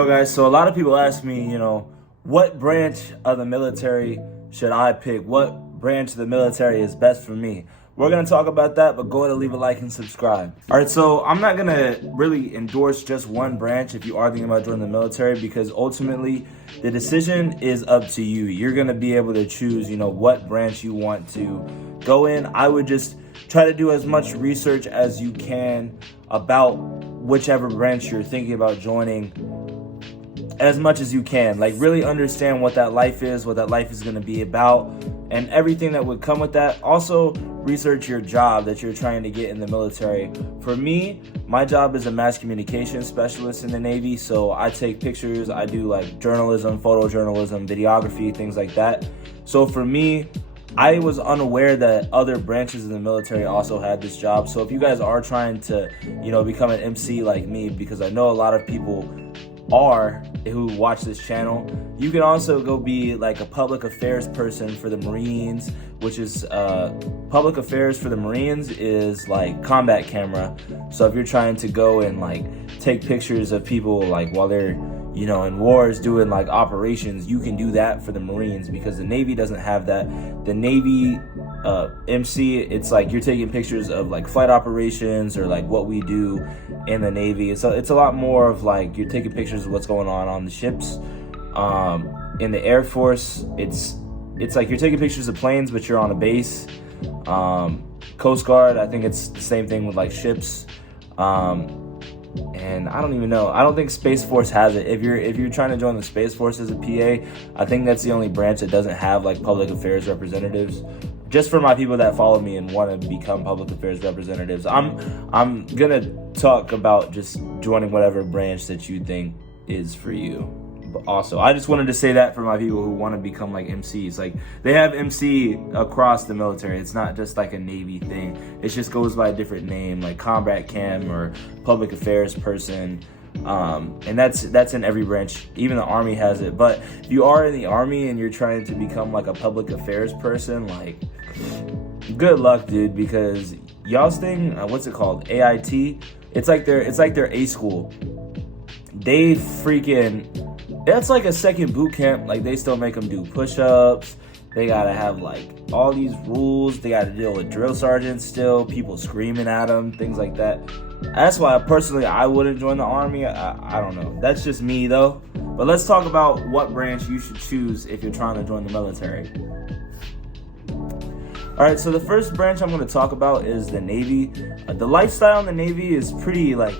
So guys, so a lot of people ask me, what branch of the military should I pick? What branch of the military is best for me? We're going to talk about that, but go ahead and leave a like and subscribe. All right, so I'm not going to really endorse just one branch if you are thinking about joining the military, because ultimately the decision is up to you. You're going to be able to choose, what branch you want to go in. I would just try to do as much research as you can about whichever branch you're thinking about joining, as much as you can. Like, really understand what that life is going to be about, and everything that would come with that. Also, research your job that you're trying to get in the military. For me, my job is a mass communication specialist in the Navy, so I take pictures, I do like journalism, photojournalism, videography, things like that. So for me, I was unaware that other branches of the military also had this job. So if you guys are trying to, become an MC like me, because I know a lot of people are who watch this channel, you can also go be like a public affairs person for the Marines, which is public affairs for the Marines is like combat camera. So if you're trying to go and like take pictures of people like while they're in wars doing like operations, you can do that for the Marines, because the Navy doesn't have that. The Navy MC, it's like you're taking pictures of like flight operations or like what we do in the Navy. So it's a lot more of like you're taking pictures of what's going on the ships. In the Air Force, it's like you're taking pictures of planes, but you're on a base. Coast Guard, I think it's the same thing with like ships. And I don't even know. I don't think Space Force has it. If you're trying to join the Space Force as a PA, I think that's the only branch that doesn't have like public affairs representatives. Just for my people that follow me and want to become public affairs representatives, I'm gonna talk about just joining whatever branch that you think is for you. But also, I just wanted to say that for my people who want to become like MCs. Like, they have MC across the military. It's not just like a Navy thing. It just goes by a different name, like combat cam or public affairs person. And that's in every branch. Even the Army has it. But if you are in the Army and you're trying to become like a public affairs person, like, good luck, dude, because y'all's thing, what's it called? AIT. It's like their A school. They freaking, that's like a second boot camp. Like, they still make them do push-ups. They gotta have like all these rules. They gotta deal with drill sergeants still, people screaming at them, things like that. That's why personally I wouldn't join the Army. I don't know. That's just me though. But let's talk about what branch you should choose if you're trying to join the military. All right, so the first branch I'm going to talk about is the Navy. The lifestyle in the Navy is pretty like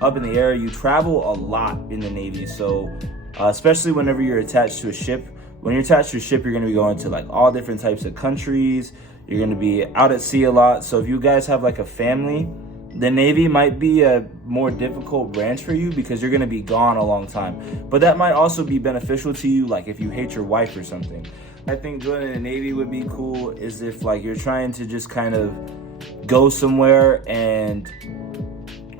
up in the air. You travel a lot in the Navy, so especially whenever you're attached to a ship. When you're attached to a ship, you're going to be going to like all different types of countries. You're going to be out at sea a lot. So if you guys have like a family, the Navy might be a more difficult branch for you because you're going to be gone a long time. But that might also be beneficial to you, like if you hate your wife or something. I think joining the Navy would be cool is if like you're trying to just kind of go somewhere and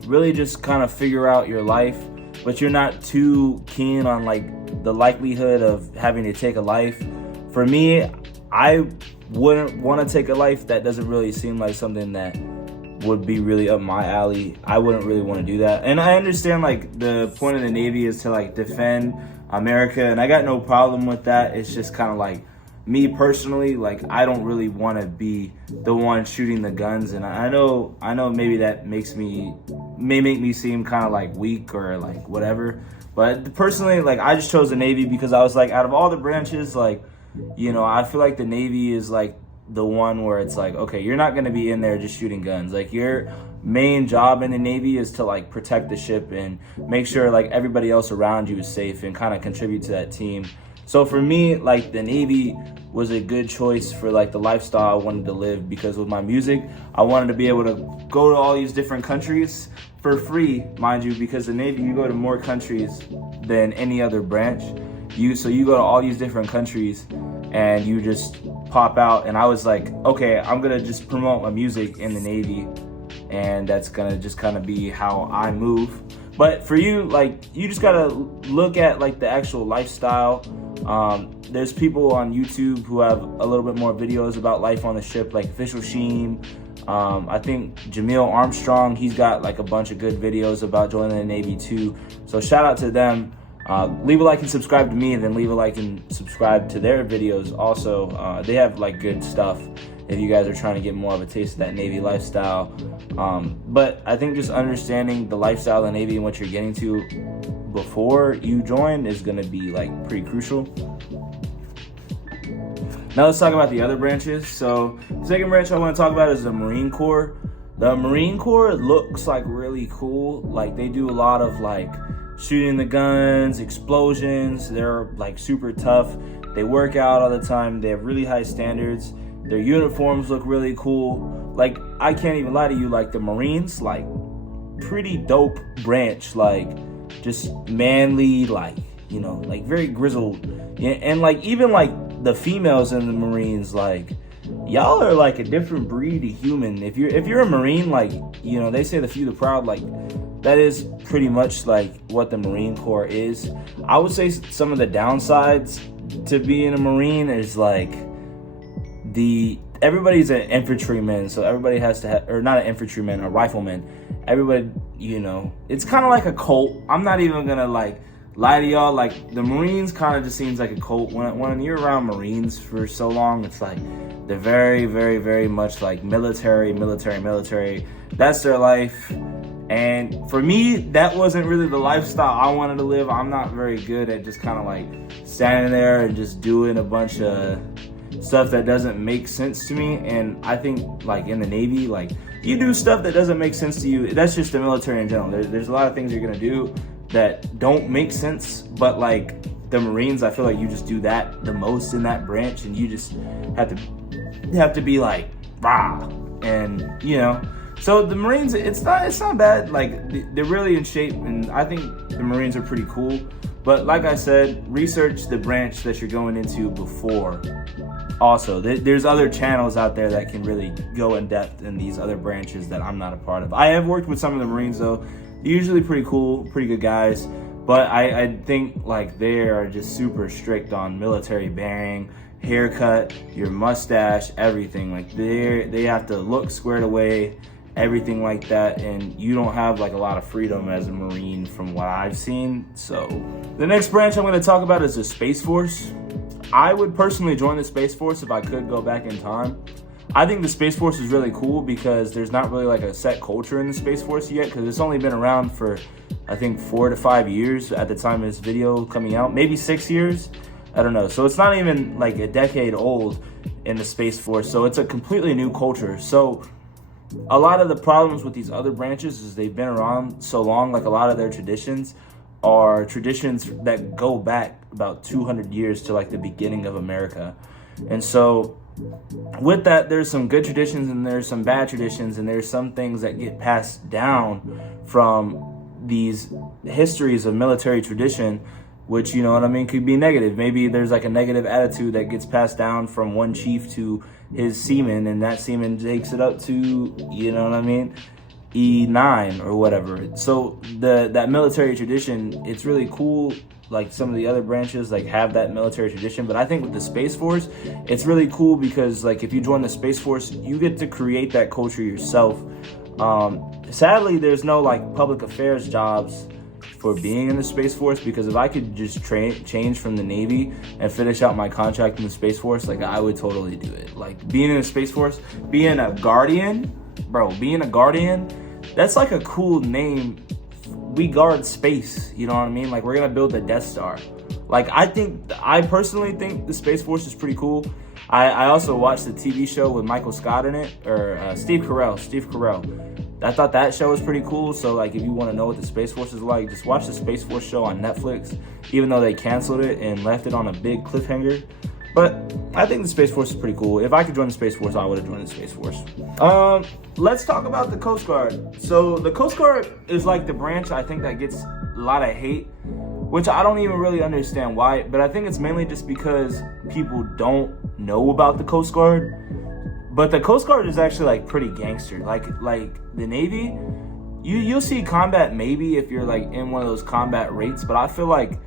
really just kind of figure out your life, but you're not too keen on like the likelihood of having to take a life. For me, I wouldn't want to take a life. That doesn't really seem like something that would be really up my alley. I wouldn't really want to do that. And I understand like the point of the Navy is to like defend America, and I got no problem with that. It's just kind of like, me personally, like, I don't really want to be the one shooting the guns, and I know maybe that may make me seem kind of like weak or like whatever, but personally, like, I just chose the Navy because I was like, out of all the branches, like, I feel like the Navy is like the one where it's like, okay, you're not going to be in there just shooting guns. Like, your main job in the Navy is to like protect the ship and make sure like everybody else around you is safe and kind of contribute to that team. So for me, like, the Navy was a good choice for like the lifestyle I wanted to live, because with my music, I wanted to be able to go to all these different countries for free, mind you, because the Navy, you go to more countries than any other branch. So you go to all these different countries and you just pop out. And I was like, okay, I'm gonna just promote my music in the Navy, and that's gonna just kind of be how I move. But for you, like, you just gotta look at like the actual lifestyle. There's people on YouTube who have a little bit more videos about life on the ship, like Official Sheem. I think Jamil Armstrong, he's got like a bunch of good videos about joining the Navy too. So shout out to them. Leave a like and subscribe to me, and then leave a like and subscribe to their videos also. They have like good stuff if you guys are trying to get more of a taste of that Navy lifestyle. But I think just understanding the lifestyle of the Navy and what you're getting to before you join is going to be like pretty crucial. Now let's talk about the other branches. So the second branch I want to talk about is the Marine Corps. The Marine Corps looks like really cool. Like they do a lot of like shooting the guns, explosions. They're like super tough. They work out all the time. They have really high standards. Their uniforms look really cool. Like, I can't even lie to you, like the Marines, like pretty dope branch, like just manly, like, you know, like very grizzled. And like even like the females in the Marines, like y'all are like a different breed of human. If you're a Marine, like, you know, they say the few the proud, like that is pretty much like what the Marine Corps is. I would say some of the downsides to being a Marine is like everybody's an infantryman, so everybody has to have, or not an infantryman, a rifleman. Everybody, you know, it's kind of like a cult. I'm not even gonna like lie to y'all. Like the Marines kind of just seems like a cult. When you're around Marines for so long, it's like they're very, very, very much like military. That's their life. And for me, that wasn't really the lifestyle I wanted to live. I'm not very good at just kind of like standing there and just doing a bunch of stuff that doesn't make sense to me. And I think like in the Navy, like you do stuff that doesn't make sense to you. That's just the military in general. There's a lot of things you're gonna do that don't make sense, but like the Marines, I feel like you just do that the most in that branch, and you just have to be like rah, and you know. So the Marines, it's not bad. Like they're really in shape, and I think the Marines are pretty cool. But like I said, research the branch that you're going into before. Also, there's other channels out there that can really go in depth in these other branches that I'm not a part of. I have worked with some of the Marines though. They're usually pretty cool, pretty good guys. But I think like they are just super strict on military bearing, haircut, your mustache, everything. Like they have to look squared away, everything like that, and you don't have like a lot of freedom as a Marine from what I've seen. So the next branch I'm going to talk about is the Space Force. I would personally join the Space Force if I could go back in time. I think the Space Force is really cool because there's not really like a set culture in the Space Force yet, because it's only been around for I think 4 to 5 years at the time of this video coming out, maybe 6 years, I don't know. So it's not even like a decade old in the Space Force, so it's a completely new culture. So a lot of the problems with these other branches is they've been around so long. Like a lot of their traditions are traditions that go back about 200 years to like the beginning of America. And so with that, there's some good traditions and there's some bad traditions, and there's some things that get passed down from these histories of military tradition, which, you know what I mean, could be negative. Maybe there's like a negative attitude that gets passed down from one chief to his seaman, and that seaman takes it up to, you know what I mean, E9 or whatever. So that military tradition, it's really cool. Like some of the other branches like have that military tradition, but I think with the Space Force, it's really cool because like if you join the Space Force, you get to create that culture yourself. Sadly, there's no like public affairs jobs for being in the Space Force, because if I could just change from the Navy and finish out my contract in the Space Force, like I would totally do it. Like being in the Space Force, being a guardian, that's like a cool name. We guard space, you know what I mean? Like we're gonna build the Death Star. Like I personally think the Space Force is pretty cool. I also watched the TV show with Michael Scott in it, or Steve Carell. I thought that show was pretty cool. So like if you want to know what the Space Force is like, just watch the Space Force show on Netflix, even though they canceled it and left it on a big cliffhanger. But I think the Space Force is pretty cool. If I could join the Space Force, I would have joined the Space Force. Let's talk about the Coast Guard. So the Coast Guard is like the branch I think that gets a lot of hate, which I don't even really understand why, but I think it's mainly just because people don't know about the Coast Guard. But the Coast Guard is actually like pretty gangster. Like the Navy, you'll see combat maybe if you're like in one of those combat rates, but I feel like,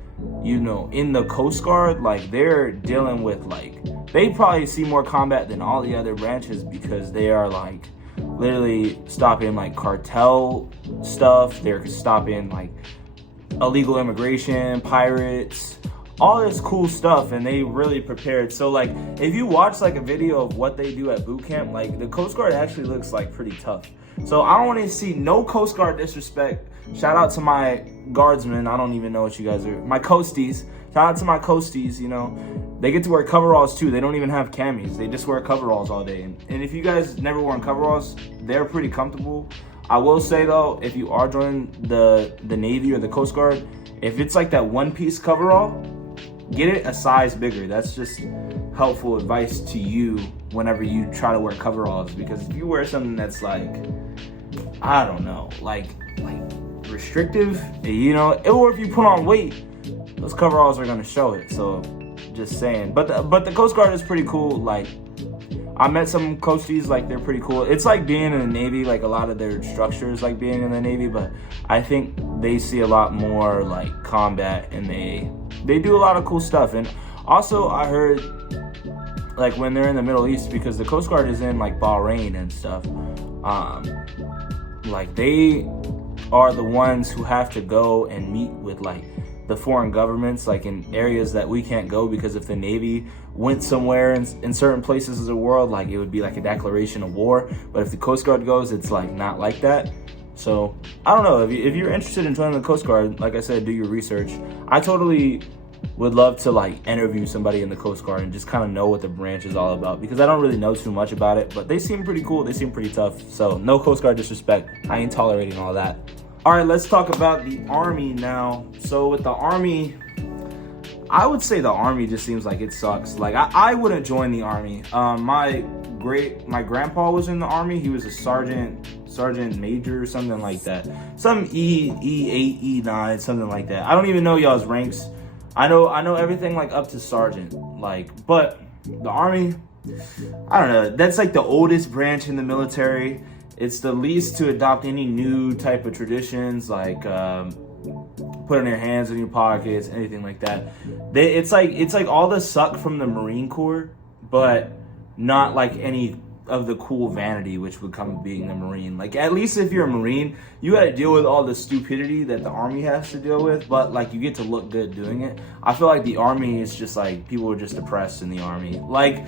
you know, in the Coast Guard, like they're dealing with like, they probably see more combat than all the other branches, because they are like literally stopping like cartel stuff. They're stopping like illegal immigration, pirates, all this cool stuff, and they really prepared. So like if you watch like a video of what they do at boot camp, like the Coast Guard actually looks like pretty tough. So I don't want to see no Coast Guard disrespect. Shout out to my guardsmen. I don't even know what you guys are. My coasties. Shout out to my coasties, you know. They get to wear coveralls too. They don't even have camis. They just wear coveralls all day. And if you guys never worn coveralls, they're pretty comfortable. I will say though, if you are joining the Navy or the Coast Guard, if it's like that one-piece coverall, get it a size bigger. That's just helpful advice to you whenever you try to wear coveralls, because if you wear something that's like, I don't know, like restrictive, you know, or if you put on weight, those coveralls are gonna show it. So just saying. But the Coast Guard is pretty cool. Like I met some coasties, like they're pretty cool. It's like being in the Navy, like a lot of their structure is like being in the Navy, but I think they see a lot more like combat, and they do a lot of cool stuff. And also I heard like when they're in the Middle East, because the Coast Guard is in like Bahrain and stuff, like they are the ones who have to go and meet with like the foreign governments, like in areas that we can't go, because if the Navy went somewhere in certain places of the world, like it would be like a declaration of war. But if the Coast Guard goes, it's like not like that. So I don't know, if you're interested in joining the Coast Guard, like I said, do your research. I totally would love to like interview somebody in the Coast Guard and just kind of know what the branch is all about, because I don't really know too much about it, but they seem pretty cool. They seem pretty tough. So no Coast Guard disrespect. I ain't tolerating all that. All right, let's talk about the Army now. So with the Army, I would say the Army just seems like it sucks. Like I wouldn't join the Army. My grandpa was in the Army. He was a sergeant major or something like that. Some E8, E9, something like that. I don't even know y'all's ranks. I know everything like up to sergeant. Like, but the Army, I don't know. That's like the oldest branch in the military. It's the least to adopt any new type of traditions, like putting your hands in your pockets, anything like that. It's like all the suck from the Marine Corps, but not like any of the cool vanity which would come with being a Marine. Like at least if you're a Marine, you got to deal with all the stupidity that the Army has to deal with, but like you get to look good doing it. I feel like the Army is just like people are just depressed in the Army. Like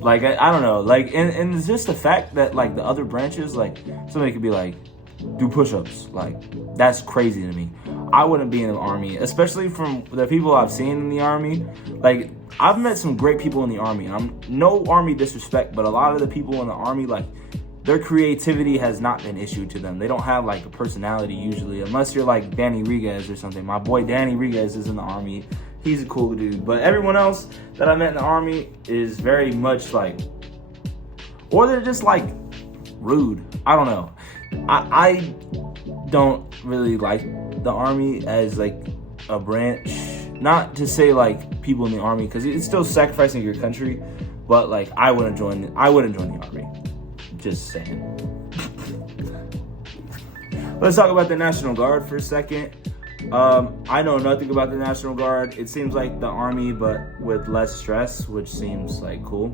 I don't know, like, and it's just the fact that like the other branches, like somebody could be like, do push-ups, like that's crazy to me. I wouldn't be in the Army, especially from the people I've seen in the Army. Like I've met some great people in the Army, and I'm no Army disrespect, but a lot of the people in the Army, like their creativity has not been issued to them. They don't have like a personality usually, unless you're like Danny Riguez or something. My boy Danny Riguez is in the Army. He's a cool dude. But everyone else that I met in the Army is very much like, or they're just like rude. I don't know. I don't really like the Army as like a branch. Not to say like people in the Army, because it's still sacrificing your country, but like I wouldn't join the Army. Just saying. Let's talk about the National Guard for a second. I know nothing about the National Guard. It seems like the Army, but with less stress, which seems like cool.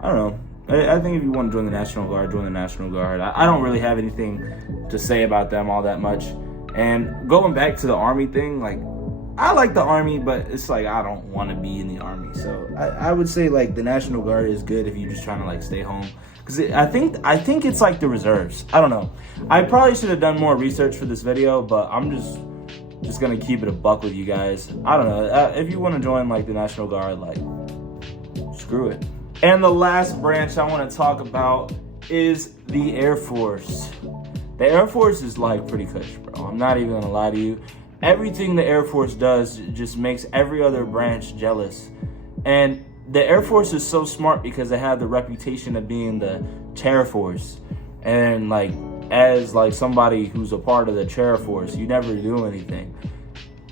I don't know. I think if you want to join the National Guard, join the National Guard. I don't really have anything to say about them all that much. And going back to the Army thing, like, I like the Army, but it's like I don't want to be in the Army. So I would say like the National Guard is good if you're just trying to like stay home. Because I think it's like the reserves. I don't know. I probably should have done more research for this video, but I'm just gonna keep it a buck with you guys. I don't know. If you want to join like the National Guard, like screw it. And the last branch I want to talk about is the Air Force. The Air Force is like pretty cush, bro. I'm not even gonna lie to you. Everything the Air Force does just makes every other branch jealous. And the Air Force is so smart because they have the reputation of being the Terror Force. And like, as like somebody who's a part of the Terror Force, you never do anything.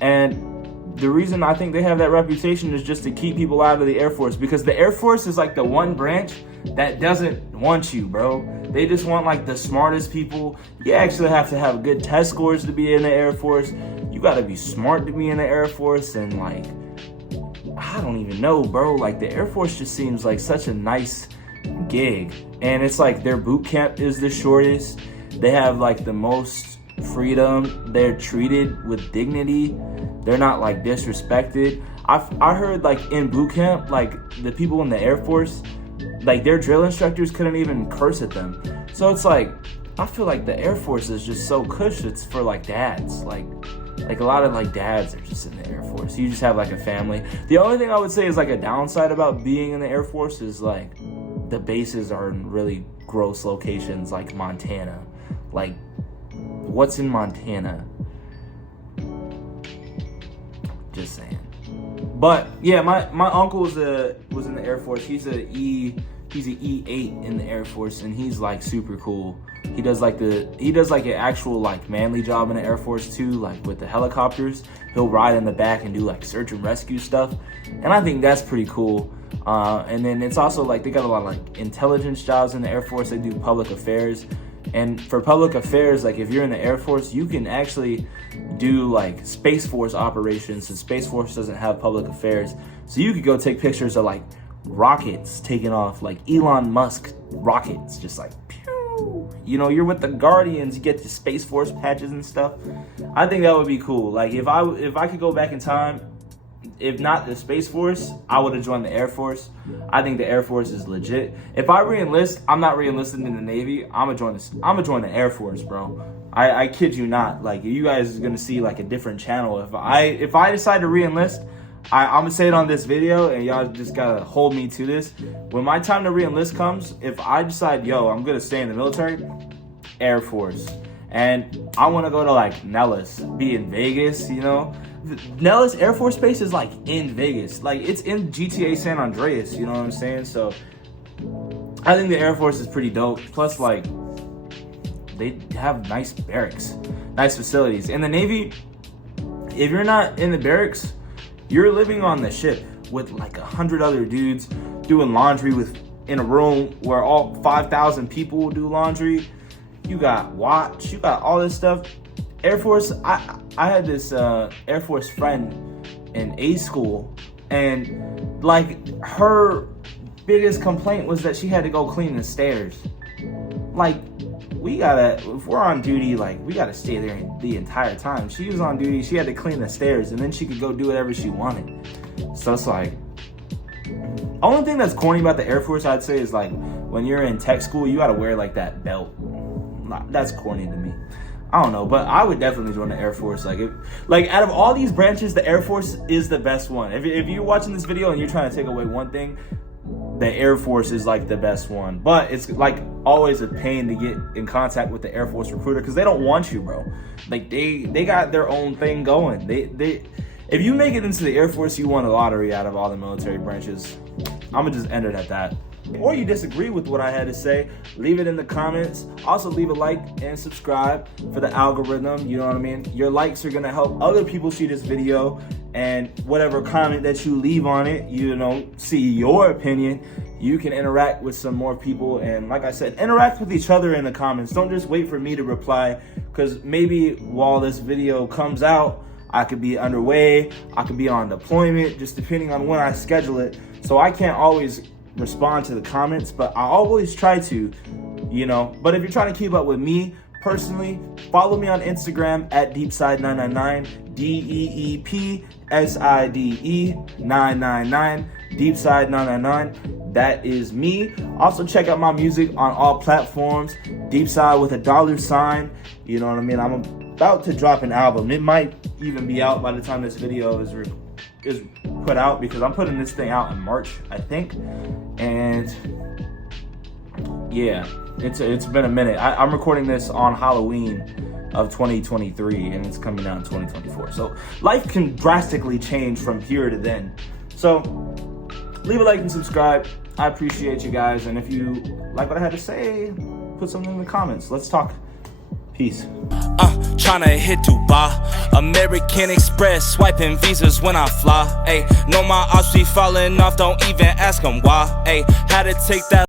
And the reason I think they have that reputation is just to keep people out of the Air Force, because the Air Force is like the one branch that doesn't want you, bro. They just want like the smartest people. You actually have to have good test scores to be in the Air Force. You gotta be smart to be in the Air Force, and like, I don't even know, bro. Like the Air Force just seems like such a nice gig. And it's like their boot camp is the shortest. They have like the most freedom. They're treated with dignity. They're not like disrespected. I heard like in boot camp, like the people in the Air Force, like their drill instructors couldn't even curse at them. So it's like, I feel like the Air Force is just so cush. It's for like dads, like a lot of like dads are just in the Air Force. You just have like a family. The only thing I would say is like a downside about being in the Air Force is like the bases are in really gross locations, like Montana. Like, what's in Montana? Just saying. But yeah, my uncle was in the Air Force. He's an E8 in the Air Force, and he's like super cool. He does like an actual like manly job in the Air Force too, like with the helicopters. He'll ride in the back and do like search and rescue stuff, and I think that's pretty cool. And then it's also like they got a lot of like intelligence jobs in the Air Force. They do public affairs, and for public affairs, like if you're in the Air Force, you can actually do like Space Force operations, and Space Force doesn't have public affairs, so you could go take pictures of like rockets taking off, like Elon Musk rockets, just like pew. You know, you're with the Guardians, you get the Space Force patches and stuff. I think that would be cool. Like if I could go back in time, if not the Space Force, I would have joined the Air Force. I think the Air Force is legit. If I re-enlist, I'm not re-enlisting in the Navy. I'm gonna join the Air Force, bro. I kid you not. Like, you guys are gonna see like a different channel. If I decide to re-enlist, I'm gonna say it on this video, and y'all just gotta hold me to this. When my time to re-enlist comes, if I decide, yo, I'm gonna stay in the military, Air Force. And I wanna go to like Nellis, be in Vegas, you know? Nellis Air Force Base is like in Vegas. Like, it's in GTA San Andreas, you know what I'm saying? So I think the Air Force is pretty dope. Plus, like, they have nice barracks, nice facilities. In the Navy, if you're not in the barracks, you're living on the ship with like 100 other dudes doing laundry in a room where all 5,000 people will do laundry. You got watch, you got all this stuff. Air Force, I had this Air Force friend in A school, and like her biggest complaint was that she had to go clean the stairs. Like, if we're on duty, like, we gotta stay there the entire time. She was on duty, she had to clean the stairs, and then she could go do whatever she wanted. So it's like, only thing that's corny about the Air Force, I'd say, is like, when you're in tech school, you gotta wear like that belt. That's corny to me. I don't know, but I would definitely join the Air Force. Like, out of all these branches, the Air Force is the best one. If you're watching this video and you're trying to take away one thing, the Air Force is like the best one. But it's like always a pain to get in contact with the Air Force recruiter, because they don't want you, bro. Like, they got their own thing going. They if you make it into the Air Force, you won a lottery out of all the military branches. I'm gonna just end it at that. Or you disagree with what I had to say, leave it in the comments. Also, leave a like and subscribe for the algorithm, you know what I mean? Your likes are gonna help other people see this video, and whatever comment that you leave on it, you know, see your opinion, you can interact with some more people. And like I said, interact with each other in the comments. Don't just wait for me to reply, because maybe while this video comes out, I could be underway, I could be on deployment, just depending on when I schedule it. So I can't always respond to the comments, but I always try to, you know. But if you're trying to keep up with me personally, follow me on Instagram at DEEPSIDE999, DEEPSIDE999, DEEPSIDE999. That is me. Also, check out my music on all platforms, DeepSide with a $sign. You know what I mean? I'm about to drop an album. It might even be out by the time this video is put out, because I'm putting this thing out in March, I think. And yeah, it's been a minute. I'm recording this on Halloween of 2023, and it's coming out in 2024. So life can drastically change from here to then. So leave a like and subscribe. I appreciate you guys. And if you like what I had to say, put something in the comments. Let's talk. Peace. Tryna hit Dubai, American Express, swiping visas when I fly. Ayy, know my ops be falling off, don't even ask them why. Ayy, had to take that.